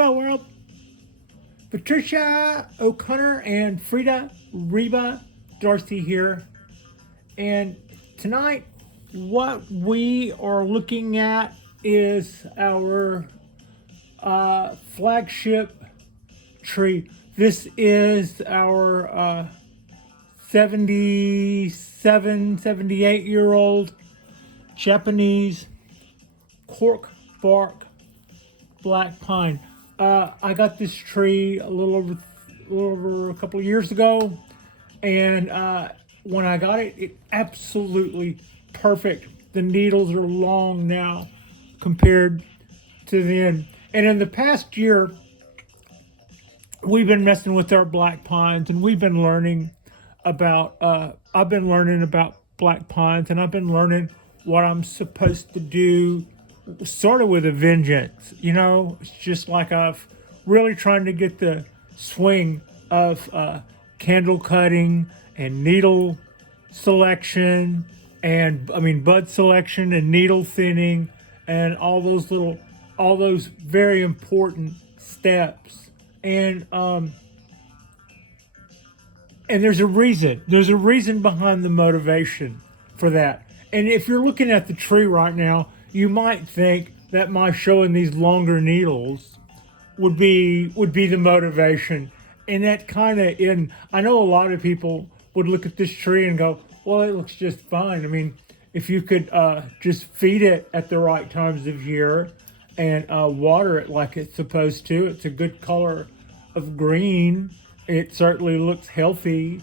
Hello, world. Patricia, O'Connor, and Frida, Reba, Darcy here. And tonight, what we are looking at is our flagship tree. This is our 78-year-old Japanese Cork Bark Black Pine. I got this tree a little over a couple of years ago, and when I got it, it absolutely perfect. The needles are long now compared to then. And in the past year, we've been messing with our black pines, and we've been learning about. I've been learning about black pines, and I've been learning what I'm supposed to do, sort of with a vengeance. You know, it's just like I've really trying to get the swing of candle cutting and needle selection, and bud selection and needle thinning, and all those very important steps. And there's a reason. There's a reason behind the motivation for that. And if you're looking at the tree right now, you might think that my showing these longer needles would be the motivation. And that kind of, I know a lot of people would look at this tree and go, well, it looks just fine. I mean, if you could just feed it at the right times of year and water it like it's supposed to, it's a good color of green. It certainly looks healthy.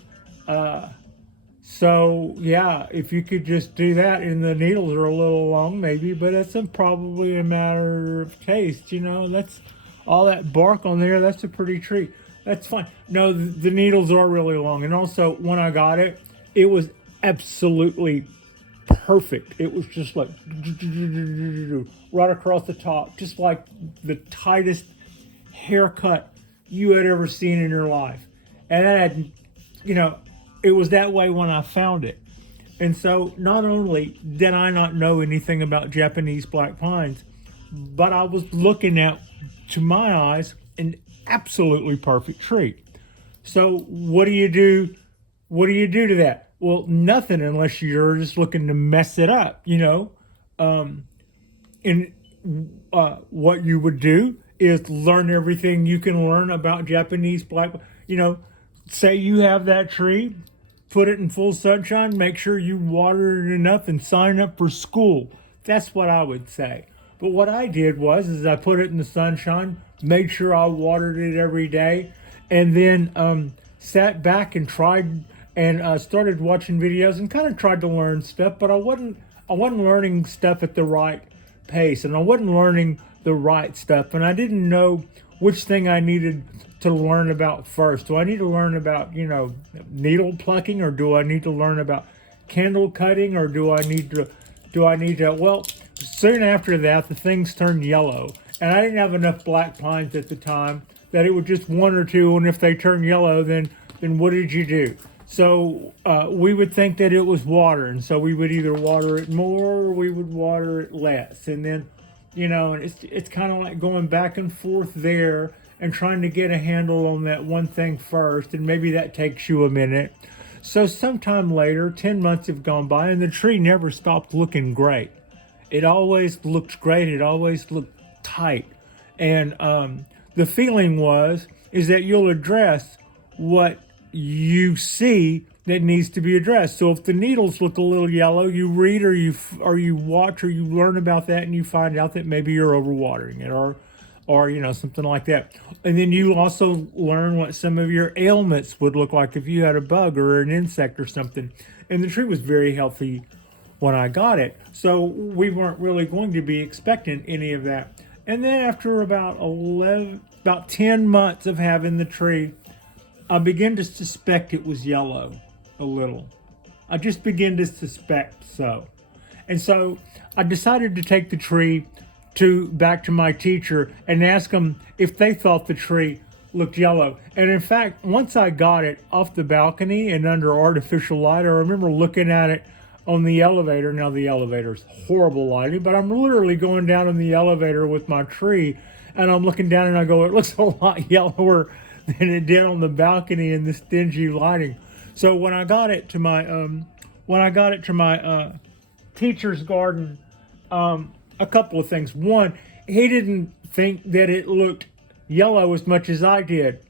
So yeah, if you could just do that, and the needles are a little long maybe, but it's probably a matter of taste, you know. That's all that bark on there, that's a pretty tree. That's fine. No, the needles are really long. And also, when I got it, it was absolutely perfect. It was just like right across the top, just like the tightest haircut you had ever seen in your life. And that had, it was that way when I found it. And so not only did I not know anything about Japanese black pines, but I was looking at, to my eyes, an absolutely perfect tree. So what do you do? What do you do to that? Well, nothing, unless you're just looking to mess it up, what you would do is learn everything you can learn about Japanese black. Say you have that tree, put it in full sunshine, make sure you water it enough, and sign up for school. That's what I would say. But what I did is I put it in the sunshine, made sure I watered it every day, and then sat back and tried and started watching videos and kind of tried to learn stuff. But I wasn't learning stuff at the right pace, and I wasn't learning the right stuff, and I didn't know which thing I needed to learn about first. Do I need to learn about, needle plucking, or do I need to learn about candle cutting, or do I need to, well, soon after that, the things turned yellow, and I didn't have enough black pines at the time that it was just one or two, and if they turn yellow, then what did you do? So we would think that it was water, and so we would either water it more or we would water it less, and then, and it's kind of like going back and forth there and trying to get a handle on that one thing first, and maybe that takes you a minute. So sometime later, 10 months have gone by, and the tree never stopped looking great. It always looked great. It always looked tight. And the feeling is that you'll address what you see that needs to be addressed. So if the needles look a little yellow, you read or you watch or you learn about that, and you find out that maybe you're overwatering it, or something like that. And then you also learn what some of your ailments would look like if you had a bug or an insect or something. And the tree was very healthy when I got it, so we weren't really going to be expecting any of that. And then after about 10 months of having the tree, I began to suspect it was yellow a little. I just began to suspect so. And so I decided to take the tree back to my teacher and ask them if they thought the tree looked yellow. And in fact, once I got it off the balcony and under artificial light, I remember looking at it on the elevator. Now the elevator's horrible lighting, but I'm literally going down in the elevator with my tree, And I'm looking down and I go, it looks a lot yellower than it did on the balcony in this dingy lighting. So when I got it to my teacher's garden, a couple of things. One, he didn't think that it looked yellow as much as I did.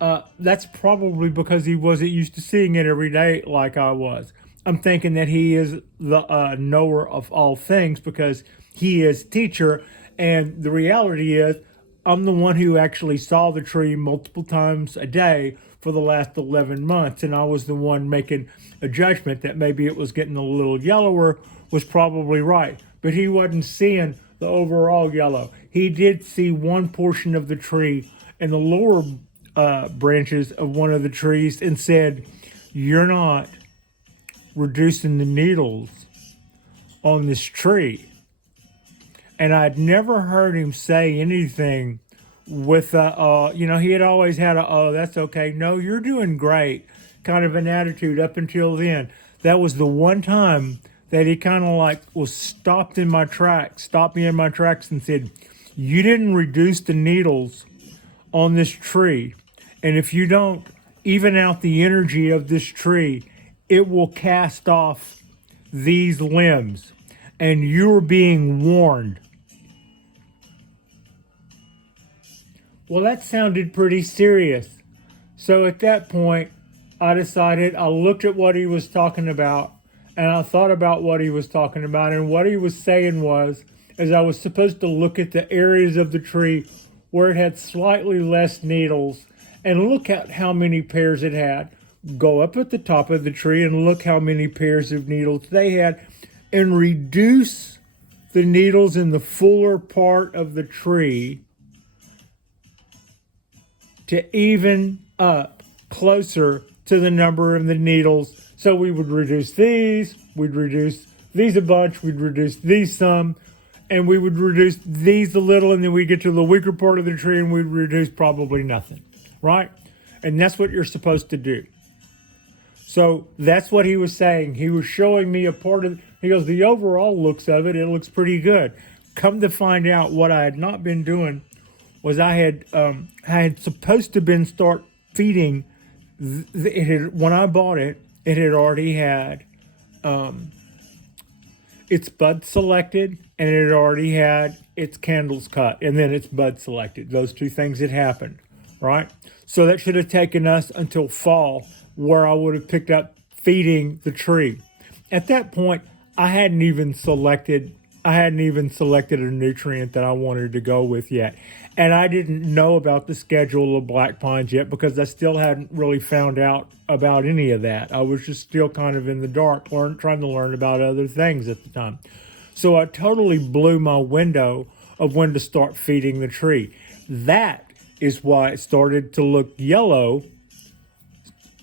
That's probably because he wasn't used to seeing it every day like I was. I'm thinking that he is the knower of all things because he is teacher, and the reality is I'm the one who actually saw the tree multiple times a day for the last 11 months, and I was the one making a judgment that maybe it was getting a little yellower was probably right, but he wasn't seeing the overall yellow. He did see one portion of the tree and the lower branches of one of the trees and said, "You're not reducing the needles on this tree." And I'd never heard him say anything with he had always had "oh, that's okay, no, you're doing great" kind of an attitude up until then. That was the one time that he kind of like was stopped me in my tracks and said, "You didn't reduce the needles on this tree. And if you don't even out the energy of this tree, it will cast off these limbs. And you're being warned." Well, that sounded pretty serious. So at that point, I looked at what he was talking about, and I thought about what he was talking about. And what he was saying was I was supposed to look at the areas of the tree where it had slightly less needles and look at how many pairs it had. Go up at the top of the tree and look how many pairs of needles they had, and reduce the needles in the fuller part of the tree to even up closer to the number of the needles. So we would reduce these, we'd reduce these a bunch, we'd reduce these some, and we would reduce these a little, and then we get to the weaker part of the tree and we'd reduce probably nothing, right? And that's what you're supposed to do. So that's what he was saying. He was showing me a part of, he goes, the overall looks of it, it looks pretty good. Come to find out, what I had not been doing was I had supposed to been start feeding, when I bought it, it had already had its bud selected, and it had already had its candles cut, and then its bud selected. Those two things had happened, right? So that should have taken us until fall, where I would have picked up feeding the tree. At that point, I hadn't even selected a nutrient that I wanted to go with yet. And I didn't know about the schedule of black pines yet because I still hadn't really found out about any of that. I was just still kind of in the dark, trying to learn about other things at the time. So I totally blew my window of when to start feeding the tree. That is why it started to look yellow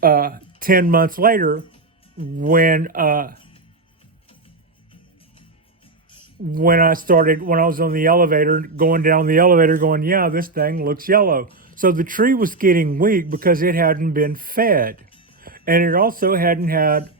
10 months later when I was on the elevator, going down the elevator going, yeah, this thing looks yellow. So the tree was getting weak because it hadn't been fed. And it also hadn't had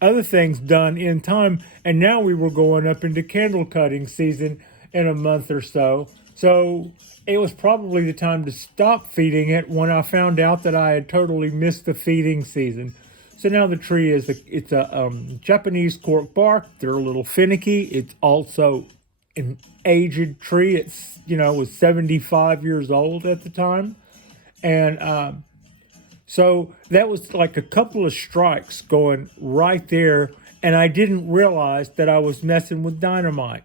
other things done in time. And now we were going up into candle cutting season in a month or so. So it was probably the time to stop feeding it when I found out that I had totally missed the feeding season. So now the tree is a Japanese cork bark. They're a little finicky. It's also an aged tree. It's, was 75 years old at the time. And so that was like a couple of strikes going right there. And I didn't realize that I was messing with dynamite.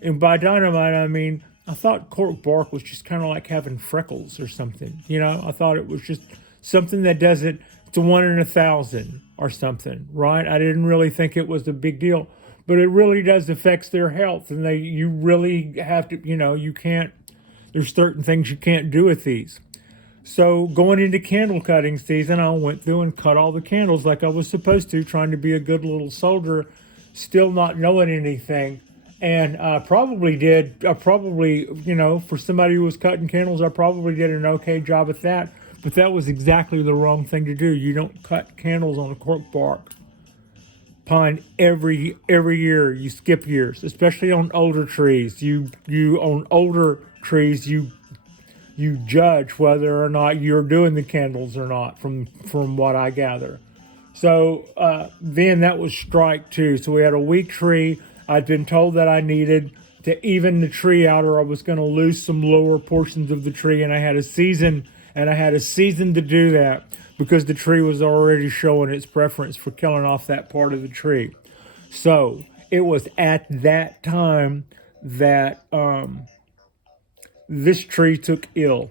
And by dynamite, I mean, I thought cork bark was just kind of like having freckles or something. I thought it was just something that doesn't, it's a 1 in 1,000 or something, right? I didn't really think it was a big deal, but it really does affect their health. And you really have to, you can't, there's certain things you can't do with these. So going into candle cutting season, I went through and cut all the candles like I was supposed to, trying to be a good little soldier, still not knowing anything. And I probably, for somebody who was cutting candles, I probably did an okay job at that. But that was exactly the wrong thing to do. You don't cut candles on a cork bark. pine every year. You skip years, especially on older trees. You on older trees you judge whether or not you're doing the candles or not from what I gather. So then that was strike two. So we had a weak tree. I'd been told that I needed to even the tree out, or I was going to lose some lower portions of the tree, and I had a season to do that because the tree was already showing its preference for killing off that part of the tree. So it was at that time that this tree took ill,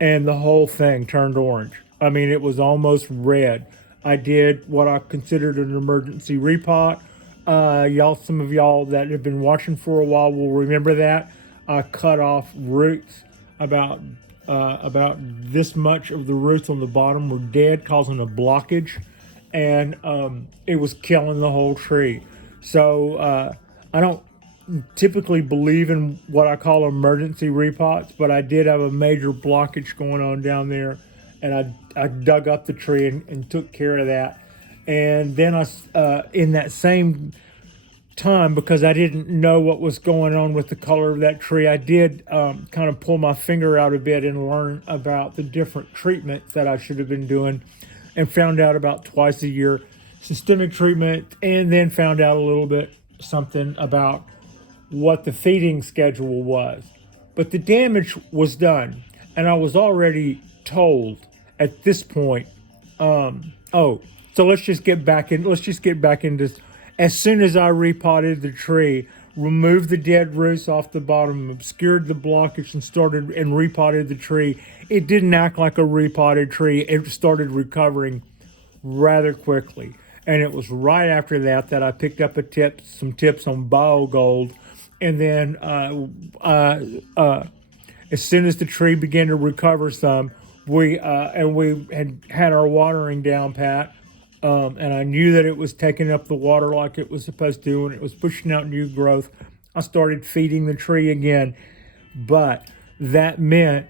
and the whole thing turned orange. I mean, it was almost red. I did what I considered an emergency repot. Some of y'all that have been watching for a while will remember that. I cut off roots. About this much of the roots on the bottom were dead, causing a blockage, and it was killing the whole tree. So I don't typically believe in what I call emergency repots, but I did have a major blockage going on down there, and I dug up the tree and took care of that. And then in that same time, because I didn't know what was going on with the color of that tree, I did kind of pull my finger out a bit and learn about the different treatments that I should have been doing, and found out about twice a year systemic treatment, and then found out a little bit something about what the feeding schedule was. But the damage was done, and I was already told at this point. So let's just get back into. As soon as I repotted the tree, removed the dead roots off the bottom, obscured the blockage, and repotted the tree, it didn't act like a repotted tree. It started recovering rather quickly. And it was right after that I picked up some tips on BioGold. And then as soon as the tree began to recover some, we had our watering down pat. And I knew that it was taking up the water like it was supposed to, and it was pushing out new growth. I started feeding the tree again, but that meant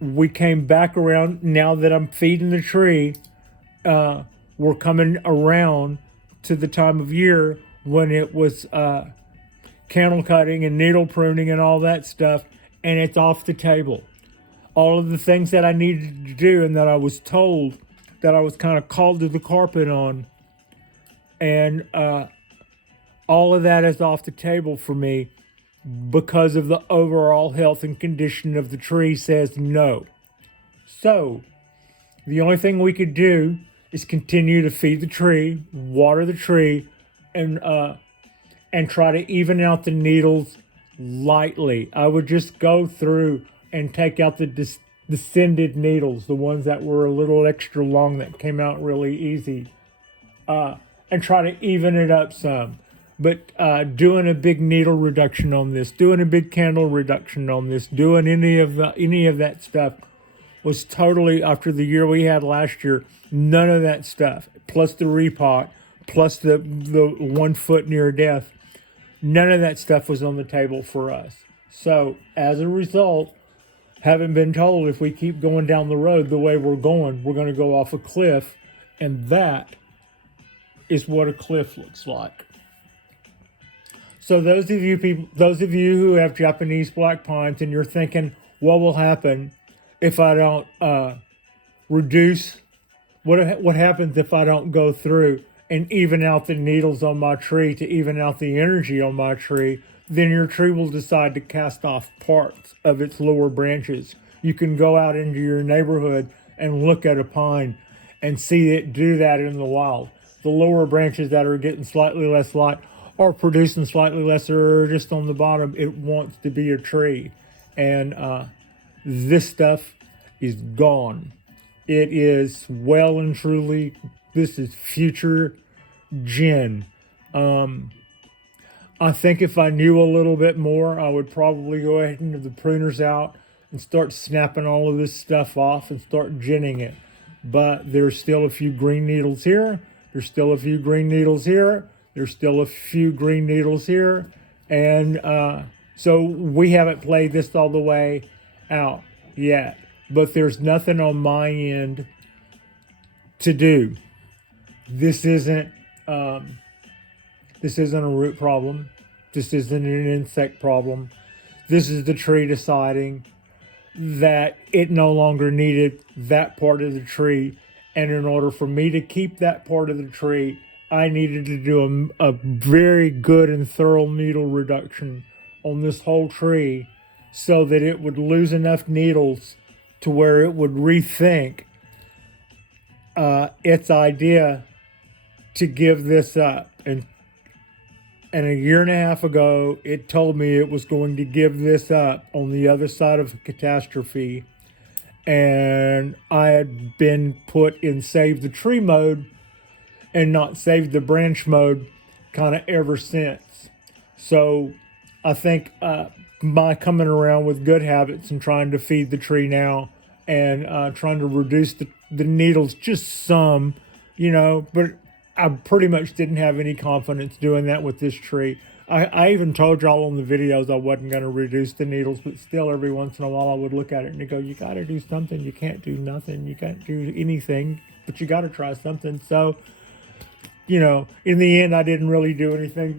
we came back around. Now that I'm feeding the tree, we're coming around to the time of year when it was candle cutting and needle pruning and all that stuff, and it's off the table. All of the things that I needed to do and that I was told, that I was kind of called to the carpet on, and all of that is off the table for me because of the overall health and condition of the tree says no. So the only thing we could do is continue to feed the tree, water the tree, and try to even out the needles lightly. I would just go through and take out the descended needles, the ones that were a little extra long that came out really easy, and try to even it up some. But doing a big needle reduction on this, doing a big candle reduction on this, doing any of that stuff was totally, after the year we had last year, none of that stuff, plus the repot, plus the 1 foot near death, none of that stuff was on the table for us. So as a result, having been told if we keep going down the road the way we're going to go off a cliff, and that is what a cliff looks like. So those of you who have Japanese black pines and you're thinking, what will happen if I don't reduce? What happens if I don't go through and even out the needles on my tree to even out the energy on my tree? Then your tree will decide to cast off parts of its lower branches. You can go out into your neighborhood and look at a pine and see it do that in the wild. The lower branches that are getting slightly less light are producing slightly less, or just on the bottom, it wants to be a tree. And this stuff is gone. It is well and truly, this is future gin. I think if I knew a little bit more, I would probably go ahead and have the pruners out and start snapping all of this stuff off and start ginning it. But there's still a few green needles here. There's still a few green needles here. There's still a few green needles here. And so we haven't played this all the way out yet. But there's nothing on my end to do. this isn't this isn't a root problem. This isn't an insect problem. This is the tree deciding that it no longer needed that part of the tree. And in order for me to keep that part of the tree, I needed to do a very good and thorough needle reduction on this whole tree so that it would lose enough needles to where it would rethink its idea to give this up. And a year and a half ago, it told me it was going to give this up on the other side of a catastrophe. And I had been put in save the tree mode and not save the branch mode kind of ever since. So I think my coming around with good habits and trying to feed the tree now and trying to reduce the needles just some, but I pretty much didn't have any confidence doing that with this tree. I even told y'all on the videos I wasn't going to reduce the needles, but still every once in a while I would look at it and go, you got to do something. You can't do nothing. You can't do anything, but you got to try something. So, in the end, I didn't really do anything,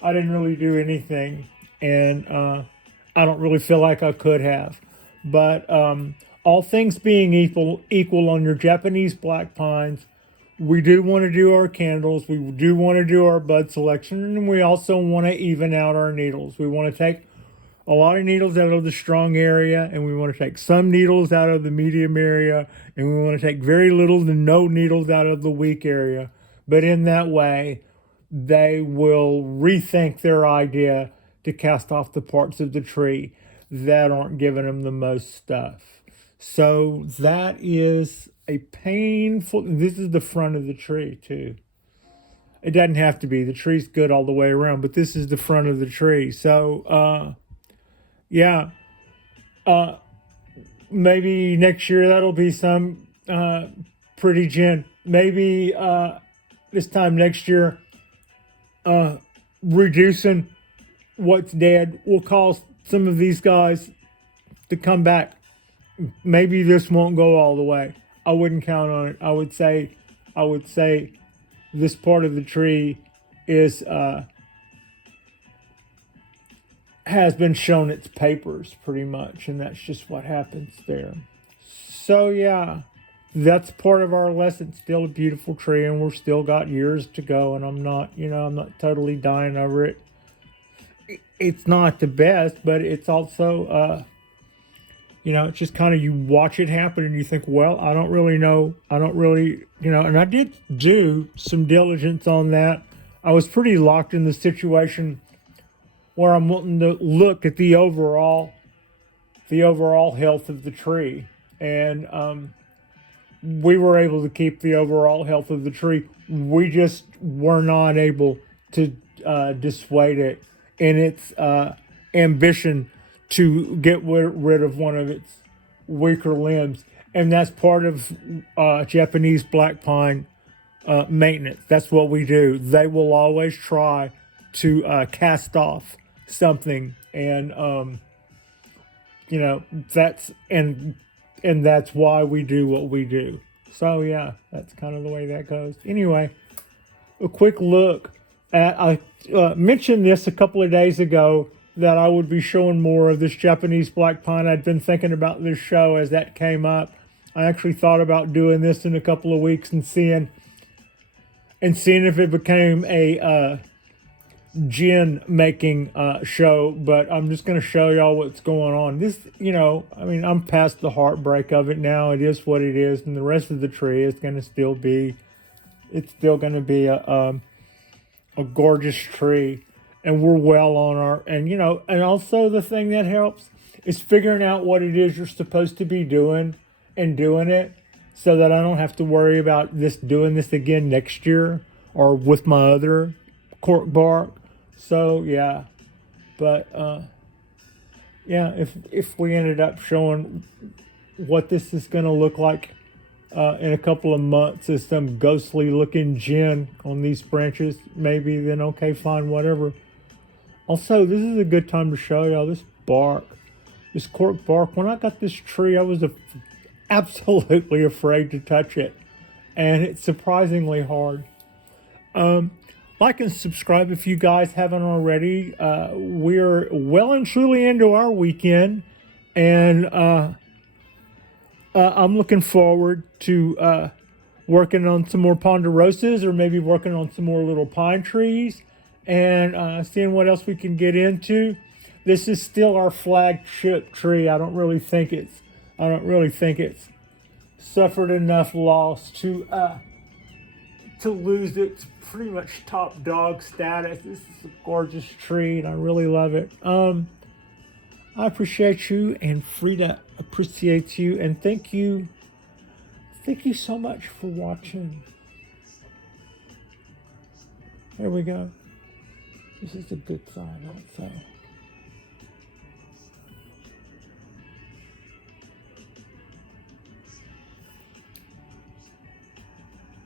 I didn't really do anything. And I don't really feel like I could have. But all things being equal on your Japanese black pines, we do want to do our candles. We do want to do our bud selection. And we also want to even out our needles. We want to take a lot of needles out of the strong area. And we want to take some needles out of the medium area. And we want to take very little to no needles out of the weak area. But in that way, they will rethink their idea to cast off the parts of the tree that aren't giving them the most stuff. So that is a painful, this is the front of the tree too. It doesn't have to be, the tree's good all the way around, but this is the front of the tree. So, maybe next year that'll be some pretty gin. Maybe this time next year, reducing what's dead will cause some of these guys to come back. Maybe this won't go all the way. I wouldn't count on it. I would say this part of the tree is has been shown its papers pretty much, and that's just what happens there. So yeah, that's part of our lesson. It's still a beautiful tree, and we're still got years to go, and I'm not totally dying over it. It's not the best, but it's also it's just kind of, you watch it happen and you think, well, I don't really know. And I did do some diligence on that. I was pretty locked in the situation where I'm wanting to look at the overall health of the tree. And we were able to keep the overall health of the tree. We just were not able to dissuade it in its ambition to get rid of one of its weaker limbs. And that's part of Japanese black pine maintenance. That's what we do. They will always try to cast off something, and that's why we do what we do. So yeah, that's kind of the way that goes. Anyway, a quick look at, I mentioned this a couple of days ago, that I would be showing more of this Japanese black pine. I'd been thinking about this show as that came up. I actually thought about doing this in a couple of weeks and seeing if it became a gin making show, but I'm just going to show y'all what's going on. This, I'm past the heartbreak of it now. It is what it is, and the rest of the tree is going to still be, a gorgeous tree. And we're well on our, and also the thing that helps is figuring out what it is you're supposed to be doing and doing it, so that I don't have to worry about doing this again next year or with my other cork bark. So yeah, but if we ended up showing what this is going to look like in a couple of months as some ghostly looking gin on these branches, maybe, then okay, fine, whatever. Also, this is a good time to show y'all this cork bark. When I got this tree, I was absolutely afraid to touch it. and it's surprisingly hard. Like and subscribe if you guys haven't already. We're well and truly into our weekend, and I'm looking forward to working on some more ponderosas, or maybe working on some more little pine trees, and seeing what else we can get into. This is still our flagship tree. I don't really think it's suffered enough loss to lose its pretty much top dog status. This is a gorgeous tree, and I really love it. I appreciate you, and Frida appreciates you, and thank you so much for watching. There we go. This is a good sign also.